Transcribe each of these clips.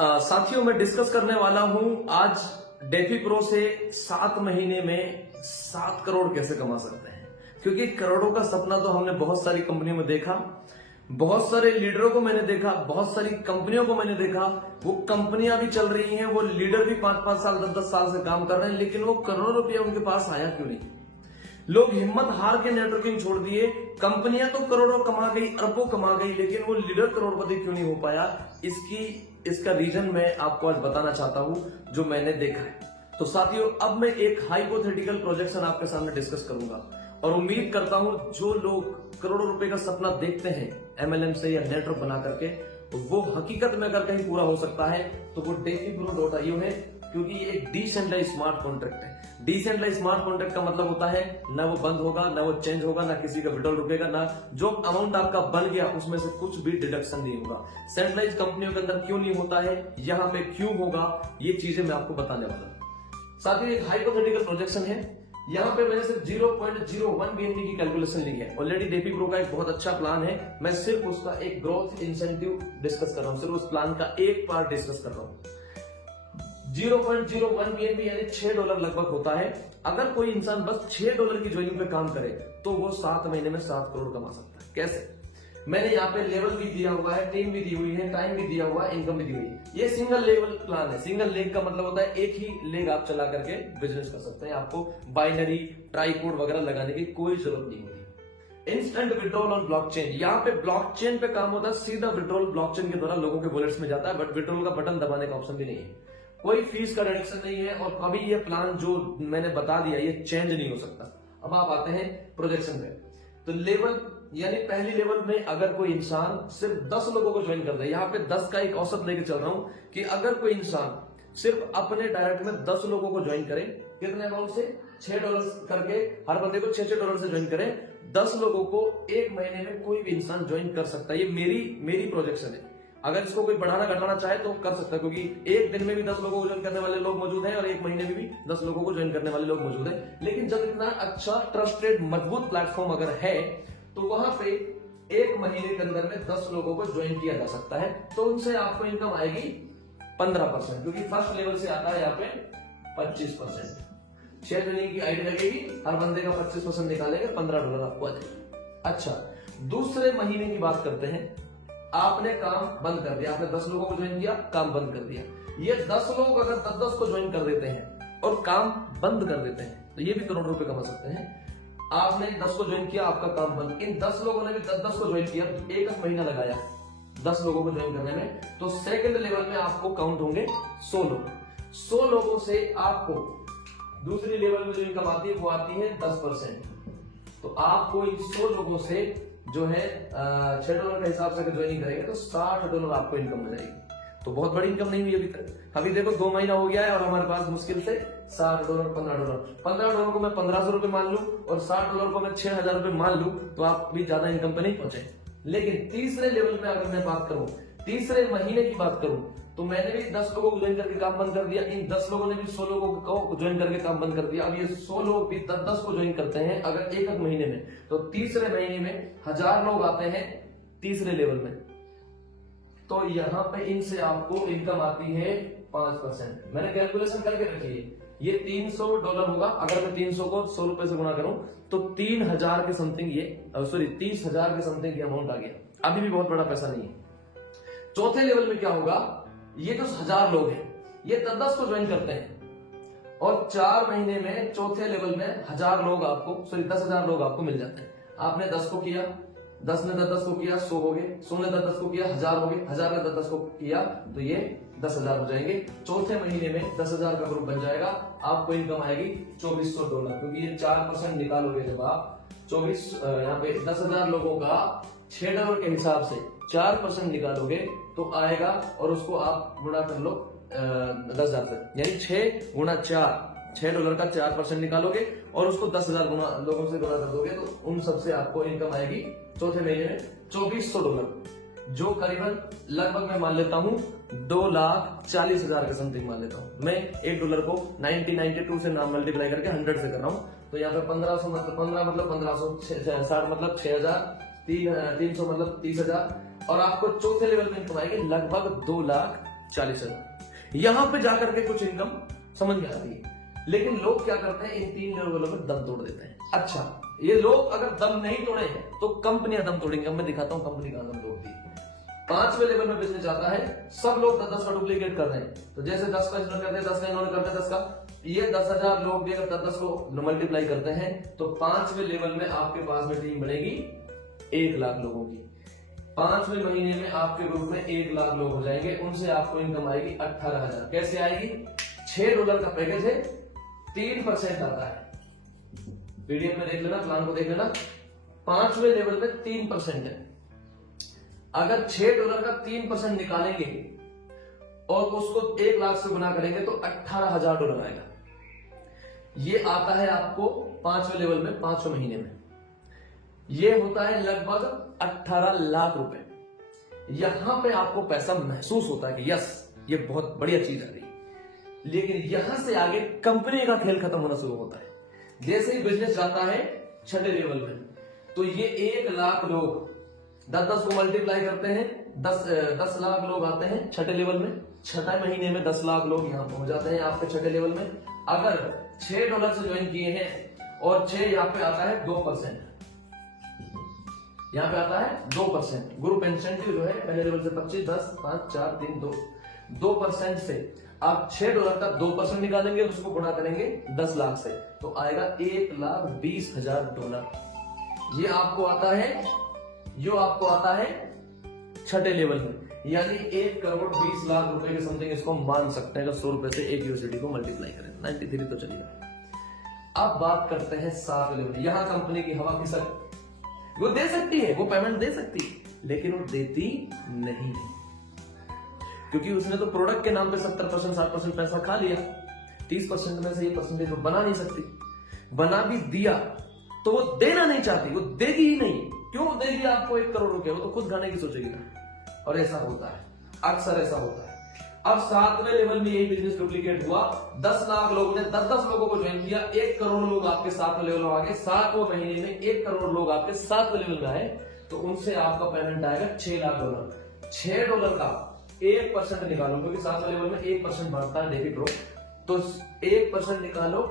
साथियों, मैं डिस्कस करने वाला हूं आज डेफी प्रो से 7 महीने में 7 करोड़ कैसे कमा सकते हैं। क्योंकि करोड़ों का सपना तो हमने बहुत सारी कंपनियों में देखा, बहुत सारे लीडरों को मैंने देखा, बहुत सारी कंपनियों को मैंने देखा। वो कंपनियां भी चल रही हैं, वो लीडर भी 5-5 साल 10-10 साल से काम कर रहे हैं, लेकिन वो करोड़ों रुपया उनके पास आया क्यों नहीं। लोग हिम्मत हार के नेटवर्किंग छोड़ दिए। कंपनियां तो करोड़ों कमा गई, अरबों कमा गई, लेकिन वो लीडर करोड़पति क्यों नहीं हो पाया। इसका रीजन मैं आपको आज बताना चाहता हूं, जो मैंने देखा है। तो साथियों, अब मैं एक हाइपोथेटिकल प्रोजेक्शन आपके सामने डिस्कस करूंगा और उम्मीद करता हूं जो लोग करोड़ों रुपए का सपना देखते हैं एमएलएम से या नेटवर्क बना करके, तो वो हकीकत में अगर कहीं पूरा हो सकता है तो वो DefiPro.io है। क्योंकि ये एक डिसेंट्रलाइज स्मार्ट कॉन्ट्रैक्ट है। डिसेंट्रलाइज स्मार्ट कॉन्ट्रैक्ट का मतलब होता है ना वो बंद होगा, ना वो चेंज होगा, ना किसी का विड्रॉल रुकेगा, ना जो अमाउंट आपका बन गया उसमें से कुछ भी डिडक्शन नहीं होगा। सेंट्रलाइज कंपनियों के अंदर क्यों नहीं होता है, यहाँ पे क्यों होगा, ये चीजें मैं आपको बताने वाला हूं। साथ ही एक हाइपोथेटिकल प्रोजेक्शन है। यहाँ पे मैंने सिर्फ 0.01 BNB की कैलकुलेशन ली है। ऑलरेडी डेफी प्रो का एक बहुत अच्छा प्लान है, मैं सिर्फ उसका एक ग्रोथ इंसेंटिव डिस्कस कर रहा हूँ, सिर्फ उस प्लान का एक पार्ट डिस्कस कर रहा हूँ। 0.01 BNB यानी $6 लगभग होता है। अगर कोई इंसान बस $6 की ज्वाइनिंग पे काम करे तो वो 7 महीने में 7 करोड़ कमा सकता है। कैसे? मैंने यहाँ पे लेवल भी दिया हुआ है, टीम भी दी हुई है, टाइम भी दिया हुआ है, इनकम भी दी हुई है। ये सिंगल लेवल प्लान है। सिंगल लेग का मतलब होता है एक ही लेग आप चला करके बिजनेस कर सकते हैं। आपको बाइनरी ट्राईकोड वगैरह लगाने की कोई जरूरत नहीं होगी। इंस्टेंट विड्रॉल ऑन ब्लॉकचेन, यहाँ पे ब्लॉकचेन पे काम होता है, सीधा विड्रॉल ब्लॉकचेन के द्वारा लोगों के वॉलेट्स में जाता है, बट विड्रॉल का बटन दबाने का ऑप्शन भी नहीं है। कोई फीस का रिडक्शन नहीं है और कभी ये प्लान जो मैंने बता दिया ये चेंज नहीं हो सकता। अब आप आते हैं प्रोजेक्शन पे। तो लेवल यानी पहली लेवल में अगर कोई इंसान सिर्फ 10 लोगों को ज्वाइन कर दे, यहाँ पे 10 का एक औसत लेके चल रहा हूं कि अगर कोई इंसान सिर्फ अपने डायरेक्ट में 10 लोगों को ज्वाइन करे, कितने अमाउंट से $6 करके हर बंदे को $6 से ज्वाइन करे, 10 लोगों को एक महीने में कोई भी इंसान ज्वाइन कर सकता है। ये मेरी प्रोजेक्शन है। अगर इसको कोई बढ़ाना घटाना चाहे तो कर सकता है, क्योंकि एक दिन में भी 10 लोगों को ज्वाइन करने वाले लोग मौजूद हैं और एक महीने में भी 10 लोगों को ज्वाइन करने वाले लोग मौजूद हैं। लेकिन जब इतना अच्छा ट्रस्टेड मजबूत प्लेटफॉर्म अगर है तो वहां पे एक महीने के अंदर में 10 लोगों को ज्वाइन किया जा सकता है। तो उनसे आपको इनकम आएगी 15%, क्योंकि फर्स्ट लेवल से आता है यहाँ पे 25%। 6 महीने की आईडी लगेगी, हर बंदे का 25% निकालेंगे, $15 आपको आ जाएगा। अच्छा, दूसरे महीने की बात करते हैं। आपने काम बंद कर दिया, आपने 10 लोगों को ज्वाइन किया, काम बंद कर दिया। ये 10 लोग अगर 10-10 को ज्वाइन कर देते हैं और काम बंद कर देते हैं तो ये भी करोड़ रुपए कमा सकते हैं। आपने 10 को ज्वाइन किया, आपका काम बंद, इन 10 लोगों ने भी 10-10 को ज्वाइन किया, एक महीना लगाया 10 लोगों को ज्वाइन करने में, तो सेकंड लेवल में आपको काउंट होंगे 100 लोग। 100 लोगों से आपको दूसरी लेवल में जो इनकम आती है वो आती है 10%। तो आपको इन 100 लोगों से जो है $6 के हिसाब से अगर ज्वाइनिंग करेंगे तो $60 आपको इनकम हो जाएगी। तो बहुत बड़ी इनकम नहीं हुई अभी तक। अभी देखो 2 महीना हो गया है और हमारे पास मुश्किल से $60, $15 को मैं $1500 मान लूं और $60 को मैं $6000 मान लूं तो आप भी ज्यादा इनकम पे नहीं पहुंचे। लेकिन तीसरे लेवल में अगर मैं बात करूं, तीसरे महीने की बात करूं, तो मैंने भी 10 लोगों को ज्वाइन करके काम बंद कर दिया, इन 10 लोगों ने भी 100 लोगों को ज्वाइन करके काम बंद कर दिया। अब ये 100 लोग भी 10-10 को ज्वाइन करते हैं अगर एक महीने में, तो तीसरे महीने में 1000 लोग आते हैं तीसरे लेवल में। तो यहाँ पे इनसे आपको इनकम आती है 5%। मैंने कैलकुलेशन करके रखी है, ये $300 होगा। अगर मैं 300 को $100 से गुणा करूं तो 3000 के समथिंग सॉरी 30,000 के समथिंग ये अमाउंट आ गया। अभी भी बहुत बड़ा पैसा नहीं है। चौथे लेवल में क्या होगा, ये तो 1000 लोग हैं, ये 10-10 को ज्वाइन करते हैं और 4 महीने में चौथे लेवल में 1000 लोग आपको 10,000 लोग आपको मिल जाते हैं। आपने 10 को किया, 10 ने 10 को किया, 100 हो गए, 100 ने 10 को किया, 1000 हो गए, 1000 ने 10 को किया तो ये 10,000 हो जाएंगे। चौथे महीने में 10,000 का ग्रुप बन जाएगा। आपको इनकम आएगी $2400, क्योंकि ये 4% निकालोगे जब आप 24 यहाँ पे 10,000 लोगों का $6 के हिसाब से 4% निकालोगे तो आएगा, और उसको आप गुणा कर लो 10,000 से, यानी 6 गुणा 4, $6 का 4% निकालोगे और उसको 10,000 लोगों से गुणा कर दोगे तो उन सबसे आपको इनकम आएगी चौथे महीने में $2400, जो करीबन लगभग मैं मान लेता हूं 2,40,000 के समथिंग मान लेता हूं। मैं $1 को 92 से नाम मल्टीप्लाई करके 100 से कर रहा हूं, तो यहाँ पे 1500 मतलब 15 मतलब 1500, 60 मतलब 6,000, 300 मतलब 30,000, और आपको चौथे लेवल में इनकम आएगी लगभग 40,000। यहां पे जाकर के कुछ इनकम समझ में आती है, लेकिन लोग क्या करते हैं, इन 3 लेवलों में दम तोड़ देते हैं। अच्छा, ये लोग अगर दम नहीं तोड़े हैं तो कंपनियां दम तोड़ेंगे। मैं दिखाता हूं कंपनी कहां दम तोड़ती है। 5वें लेवल में बिजनेस आता है, सब लोग 10 का डुप्लीकेट कर रहे हैं। तो जैसे 10 का इन्होंने करते हैं, 10 का इन्होंने करते हैं, 10 का, ये 10,000 लोग भी अगर 10 को मल्टीप्लाई करते हैं तो 5वें लेवल में आपके पास में टीम बनेगी 1 लाख लोगों की। 5वें महीने में आपके ग्रुप में 1 लाख लोग हो जाएंगे, उनसे आपको इनकम आएगी 18,000। कैसे आएगी? $6 का पैकेज है, 3% आता है। पीडीएफ में देख लेना, प्लान को देख लेना। 5वें लेवल में 3% है। अगर $6 का 3% निकालेंगे और उसको 1 लाख से गुना करेंगे तो $18,000 आएगा। ये आता है आपको 5वें लेवल में 5वें महीने में। ये होता है लगभग 18 लाख रुपए। यहां पे आपको पैसा महसूस होता है कि यस, ये बहुत बढ़िया चीज आ रही है। लेकिन यहां से आगे कंपनी का खेल खत्म होना शुरू होता है। जैसे ही बिजनेस जाता है 6ठे लेवल में, तो ये 1 लाख लोग 10 को मल्टीप्लाई करते हैं, 10 लाख लोग आते हैं 6ठे लेवल में। 6ठे महीने में 10 लाख लोग यहां पहुंच जाते हैं आपके 6ठे लेवल में। अगर $6 से ज्वाइन किए हैं और 6 यहां पे आता है 2%, यहां पे आता है 2%। ग्रुप इंसेंटिव जो है पहले लेवल से 25, 10, 5, 4, 3, 2% से आप $6 का 2% निकालेंगे, उसको गुणा करेंगे 10 लाख से, तो आएगा $1,20,000। ये आपको आता है, जो आपको आता है 6ठे लेवल में, यानी 1,20,00,000 रुपए के समथिंग इसको मान सकते हैं। अगर 100 रुपए से एक यूएसडी को मल्टीप्लाई करें, 93 तो चलेगा। अब बात करते हैं 7वें लेवल। यहां कंपनी की हवा खिसक, वो दे सकती है, वो पेमेंट दे सकती है, लेकिन वो देती नहीं है, क्योंकि उसने तो प्रोडक्ट के नाम पे 70%, 60% पैसा खा लिया। 30% में से ये परसेंटेज वो बना नहीं सकती। बना भी दिया तो वो देना नहीं चाहती, वो देगी ही नहीं। क्यों देगी आपको 1 करोड़ रुपए? वो तो खुद खाने की सोचेगी ना। और ऐसा होता है, अक्सर ऐसा होता है। अब 7वें लेवल में यही बिजनेस डुप्लीकेट हुआ। 10 लाख लोगों ने 10 लोगों को ज्वाइन किया, 1 करोड़ लोग आपके 7वें लेवल में आ गए। 7वें महीने में 1 करोड़ लोग आपके 7वें लेवल में आए, तो उनसे आपका पेमेंट आएगा $6 लाख। $6 का 1% निकालो, क्योंकि 7वें लेवल में 1% बढ़ता है डेबिट रो, तो 1% निकालो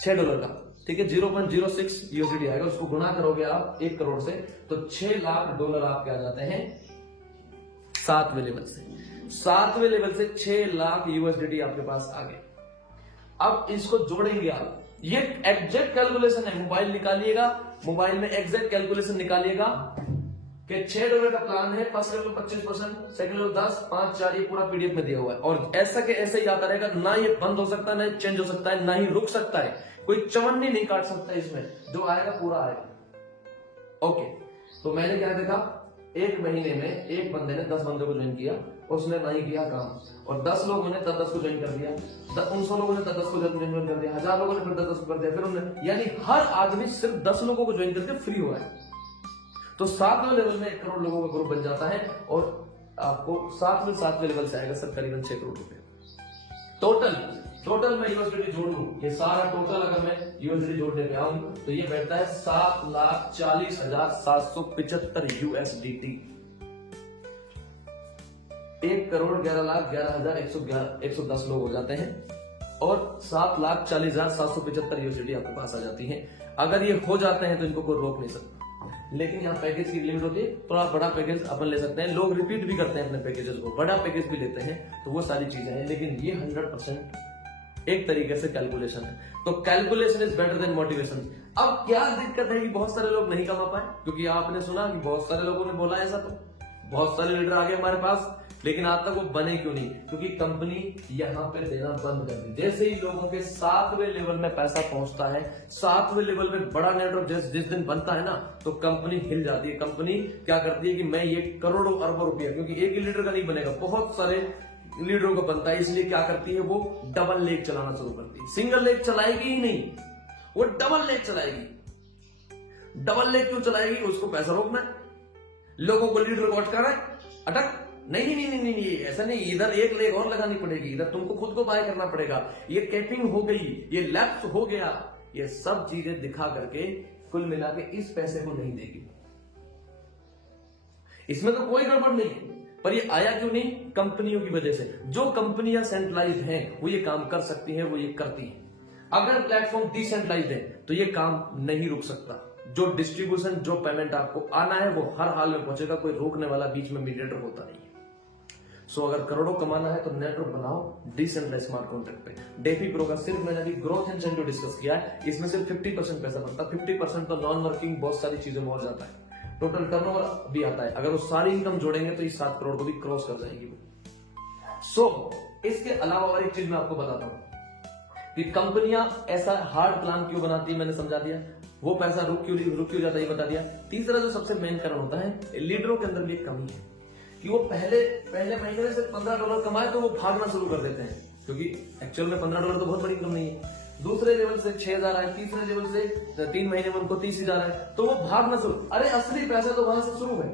$6 का, ठीक है, 0.06 यूएसडी आएगा। उसको गुणा करोगे आप 1 करोड़ से, तो $6 लाख आपके आ जाते हैं 7वें लेवल से। 7वें लेवल से 6 लाख यूएसडी आपके पास आ गए। अब इसको जोड़ेंगे आप, ये एग्जैक्ट कैलकुलेशन है। मोबाइल निकालिएगा, मोबाइल में एग्जैक्ट कैलकुलेशन निकालिएगा कि $6 का प्लान है। फर्स्ट लेवल 25%, सेकंड लेवल 10, 5, 4, ये पूरा पीडीएफ में दिया हुआ है। और ऐसा के ऐसे ही आता रहेगा, ना ये बंद हो सकता है, ना चेंज हो सकता है, ना ही रुक सकता है। कोई चवन्नी नहीं काट सकता इसमें, जो आएगा पूरा आएगा। ओके, तो मैंने क्या देखा, 1 महीने में एक बंदे ने 10 बंदे को ज्वाइन किया, उसने नहीं किया काम, और 10 लोगों ने 10 को ज्वाइन कर दिया, 100 लोगों ने 10 को ज्वाइन कर दिया, 1000 लोगों ने फिर 10 को कर दिया, फिर उन्होंने, यानी हर आदमी सिर्फ 10 लोगों को ज्वाइन करके फ्री हुआ है। तो 7वें लेवल में 1 करोड़ लोगों का ग्रुप बन जाता है, और आपको 7वें लेवल से आएगा सर करीबन 6 करोड़ रुपए टोटल। मैं यूएसडी जोड़ लूं, ये सारा टोटल अगर मैं यूएसडी जोड़ने पे आऊं तो ये बैठता है 7,40,775 यूएसडीटी। 1,11,11,110 लोग हो जाते हैं, और 7,40,775 यूएसडी आपके पास आ जाती है। अगर ये हो जाते हैं तो इनको कोई रोक नहीं सकता। लेकिन यहाँ पैकेज की लिमिट होती है, थोड़ा बड़ा पैकेज अपन ले सकते हैं। लोग रिपीट भी करते हैं अपने पैकेजेस को, बड़ा पैकेज भी लेते हैं, तो वो सारी चीजें हैं। लेकिन ये 100% एक तरीके से कैलकुलेशन है। तो calculation is better than motivation. अब क्या दिक्कत है कि बहुत सारे लोग नहीं कमा पाए, क्योंकि आपने सुना कि बहुत सारे लोगों ने बोला ऐसा, तो बहुत सारे लीडर आ गए हमारे पास, लेकिन आज तक वो बने क्यों नहीं? क्योंकि कंपनी यहां पे देना बंद कर दी। जैसे ही लोगों के 7वें लेवल में पैसा पहुंचता है, 7वें लेवल में बड़ा नेटवर्क जिस दिन बनता है ना, तो कंपनी हिल जाती है। कंपनी क्या करती है कि मैं ये करोड़ों अरबों रुपया, क्योंकि एक ही लीडर का नहीं बनेगा, बहुत सारे लीडरों का बनता है, इसलिए क्या करती है, वो डबल लेग चलाना शुरू करती है। सिंगल लेग चलाएगी ही नहीं, वो डबल लेग चलाएगी। डबल लेग क्यों चलाएगी? उसको पैसा रोकना है, लोगों को लीडर को अटकाना है, अटक नहीं नहीं नहीं नहीं, ऐसा नहीं, इधर एक लेग और लगानी पड़ेगी, इधर तुमको खुद को बाय करना पड़ेगा, ये कैपिंग हो गई, ये लैप्स हो गया, ये सब चीजें दिखा करके कुल मिला के इस पैसे को नहीं देगी। इसमें तो कोई गड़बड़ नहीं है। पर ये आया क्यों नहीं? कंपनियों की वजह से। जो कंपनियां सेंट्रलाइज्ड हैं वो ये काम कर सकती हैं, वो ये करती हैं। अगर प्लेटफॉर्म डिसेंट्रलाइज्ड है तो ये काम नहीं रुक सकता। जो डिस्ट्रीब्यूशन, जो पेमेंट आपको आना है वो हर हाल में पहुंचेगा, कोई रोकने वाला बीच में मीडिएटर होता नहीं है। सो अगर करोड़ों कमाना है तो नेटवर्क बनाओ डिसेंट्रलाइज्ड स्मार्ट कॉन्ट्रैक्ट पे। डेफी प्रो का सिर्फ मैंने अभी ग्रोथ इंसेंटिव डिस्कस किया है, इसमें सिर्फ 50% पैसा बनता है, 50% तो नॉन वर्किंग बहुत सारी चीजों में और जाता है, टोटल टर्नओवर भी आता है। अगर वो सारी इनकम जोड़ेंगे तो ये 7 करोड़ को भी क्रॉस कर जाएगी। सो इसके अलावा और एक चीज मैं आपको बताता हूं कि कंपनियां ऐसा हार्ड प्लान क्यों बनाती है, मैंने समझा दिया। वो पैसा रुक क्यों जाता है ये बता दिया। तीसरा जो सबसे मेन कारण होता है, लीडरों के अंदर भी एक कमी है कि वो पहले महीने में सिर्फ $15 कमाए तो वो भागना शुरू कर देते हैं, क्योंकि एक्चुअल में $15 तो बहुत बड़ी इनकम नहीं है। दूसरे लेवल से 6,000 आए, तीसरे लेवल से 3 महीने में उनको 30,000 आए, तो वो भागना शुरू। अरे असली पैसा तो वहां से शुरू है,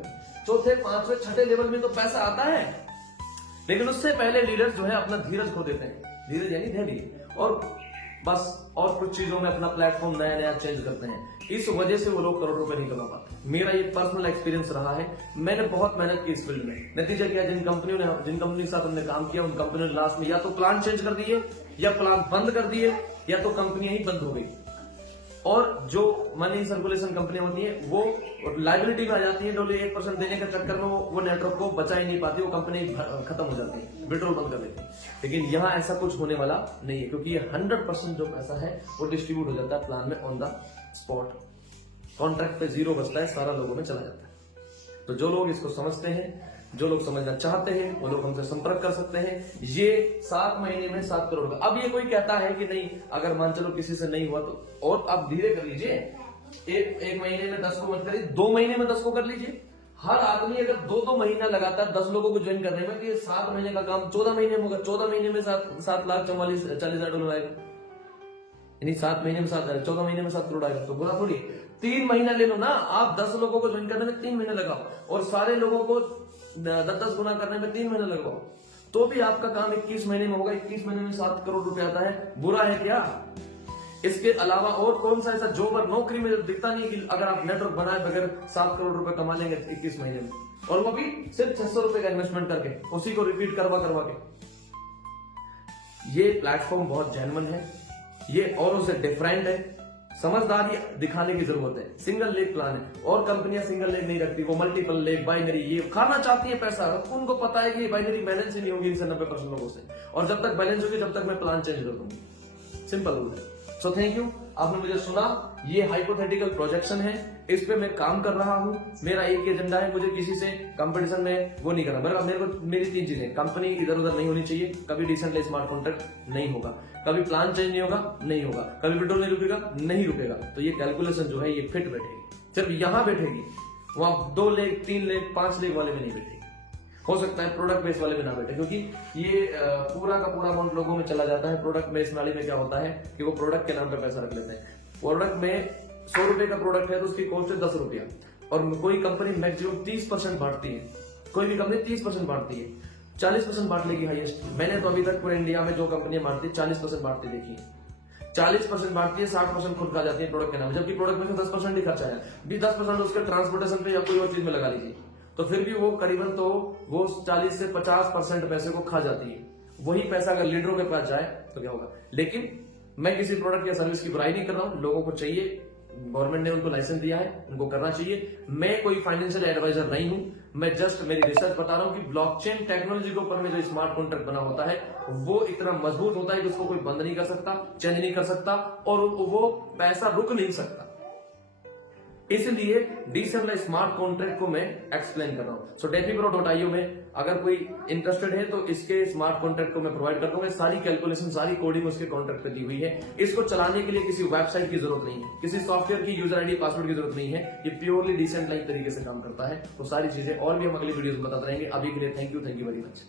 चौथे, पांचवें, छठे लेवल में तो पैसा आता है, लेकिन उससे पहले लीडर्स जो है अपना धीरज खो देते हैं। धीरज यानी धैर्य, और बस और कुछ चीजों में अपना प्लेटफॉर्म नया चेंज करते हैं। इस वजह से वो लोग करोड़ रुपए नहीं कमा पाते। मेरा ये पर्सनल एक्सपीरियंस रहा है, मैंने बहुत मेहनत की इस फील्ड में। नतीजा क्या, जिन कंपनी के साथ हमने काम किया उन कंपनियों ने लास्ट में या तो प्लान चेंज कर दिए, या प्लान बंद कर दिए, या तो कंपनियां ही बंद हो गई। और जो मनी सर्कुलेशन कंपनियां होती हैं वो लाइबिलिटी में आ जाती है, डोले 1% देने के चक्कर में वो नेटवर्क को बचा ही नहीं पाती, वो कंपनी खत्म हो जाती है, विड्रॉल बंद कर देती है। लेकिन यहाँ ऐसा कुछ होने वाला नहीं है, क्योंकि ये 100% जो पैसा है वो डिस्ट्रीब्यूट हो जाता है प्लान में ऑन द स्पॉट। कॉन्ट्रैक्ट पे 0 बचता है, सारा लोगों में चला जाता है। तो जो लोग इसको समझते हैं, जो लोग समझना चाहते हैं, वो लोग हमसे संपर्क कर सकते हैं। ये 7 महीने में 7 करोड़ का। अब ये कोई कहता है कि नहीं, अगर मान चलो किसी से नहीं हुआ तो और आप धीरे कर लीजिए, एक महीने में 10 को मत करिए, 2 महीने में 10 को कर लीजिए। हर आदमी अगर 2 महीना लगातार 10 लोगों को ज्वाइन करने में, तो ये 7 महीने का काम 14 महीने में होगा। 14 महीने में 7,40,000 आएगा, यानी 7 महीने में 14 महीने में 7 करोड़ आएगा। तो बुरा थोड़ी। 3 महीना ले लो ना आप, 10 लोगों को ज्वाइन करने में 3 महीने लगाओ, और सारे लोगों को 10 गुना करने में 3 महीने लगाओ, तो भी आपका काम 21 महीने में होगा। 21 महीने में 7 करोड़ रुपए आता है, बुरा है क्या? इसके अलावा और कौन सा ऐसा जॉब और नौकरी में दिखता नहीं कि अगर आप नेटवर्क बनाए बगैर 7 करोड़ रुपए कमा लेंगे 21 महीने में, और वो भी सिर्फ 600 रुपए का इन्वेस्टमेंट करके, उसी को रिपीट करवा के। ये प्लेटफॉर्म बहुत जेन्युइन है, ये औरों से डिफरेंट है, समझदारी दिखाने की जरूरत है। सिंगल लेग प्लान है, और कंपनियां सिंगल लेग नहीं रखती, वो मल्टीपल लेग, बाइनरी, ये खाना चाहती है पैसा। उनको पता है कि बाइनरी बैलेंस ही नहीं होगी इनसे 90% लोगों से, और जब तक बैलेंस होगी तब तक मैं प्लान चेंज कर दूंगी। सिंपल रूल है। सो थैंक यू, आपने मुझे सुना। ये हाइपोथेटिकल प्रोजेक्शन है, इस पे मैं काम कर रहा हूं। मेरा एक एजेंडा है, मुझे किसी से कंपटीशन में वो नहीं करना। मेरी 3 चीजें, कंपनी इधर उधर नहीं होनी चाहिए, कभी डिसेंट्रलाइज्ड स्मार्ट कॉन्ट्रैक्ट नहीं होगा, कभी प्लान चेंज नहीं होगा, नहीं होगा, कभी विड्रॉल नहीं रुकेगा, नहीं रुकेगा। तो ये कैलकुलेशन जो है ये फिट बैठेगी, सिर्फ यहां बैठेगी, वहां 2 लेग, 3 लेग, 5 लेग वाले में नहीं बैठेगी। हो सकता है प्रोडक्ट बेस वाले में ना बैठे, क्योंकि ये पूरा का पूरा अमाउंट लोगों में चला जाता है। प्रोडक्ट बेस वाले में क्या होता है कि वो प्रोडक्ट के नाम पे पैसा रख लेते हैं। प्रोडक्ट में 100 रुपए का प्रोडक्ट है तो उसकी कॉस्ट है 10 रुपया, और कोई कंपनी मैक्सिमम 30% बांटती है, कोई भी कंपनी 30% बांटती है, 40% बांट लेगी हाईएस्ट। मैंने तो अभी तक पूरे इंडिया में जो कंपनियां बांटती 40% बांटती देखी है। 40% बांटती है, 60% खुद खा जाती है प्रोडक्ट के नाम, जबकि प्रोडक्ट में 10% ही खर्चा है, 10% उसके ट्रांसपोर्टेशन पे या कोई और चीज में लगा लीजिए, तो फिर भी वो करीबन तो वो 40 से 50% पैसे को खा जाती है। वही पैसा अगर लीडरों के पास जाए तो क्या होगा। लेकिन मैं किसी प्रोडक्ट या सर्विस की बुराई नहीं कर रहा हूं, लोगों को चाहिए, गवर्नमेंट ने उनको लाइसेंस दिया है, उनको करना चाहिए। मैं कोई फाइनेंशियल एडवाइजर नहीं हूं, मैं जस्ट मेरी रिसर्च बता रहा हूं कि ब्लॉकचेन टेक्नोलॉजी के ऊपर में जो स्मार्ट कॉन्ट्रैक्ट बना होता है वो इतना मजबूत होता है कि उसको कोई बंद नहीं कर सकता, चेंज नहीं कर सकता, और वो पैसा रुक नहीं सकता। इसलिए डिसेंट्रलाइज्ड स्मार्ट कॉन्ट्रैक्ट को मैं एक्सप्लेन कर रहा हूं। सो defipro.io में अगर कोई इंटरेस्टेड है तो इसके स्मार्ट कॉन्ट्रैक्ट को मैं प्रोवाइड करता हूं। सारी कैलकुलेशन, सारी कोडिंग उसके कॉन्ट्रैक्ट पे दी हुई है। इसको चलाने के लिए किसी वेबसाइट की जरूरत नहीं है, किसी सॉफ्टवेयर की यूजर आईडी पासवर्ड की जरूरत नहीं है। ये प्योरली डिसेंट्रलाइज्ड तरीके से काम करता है। तो सारी चीजें और भी हम अगली वीडियोस में बताते रहेंगे। अभी के लिए थैंक यू वेरी मच।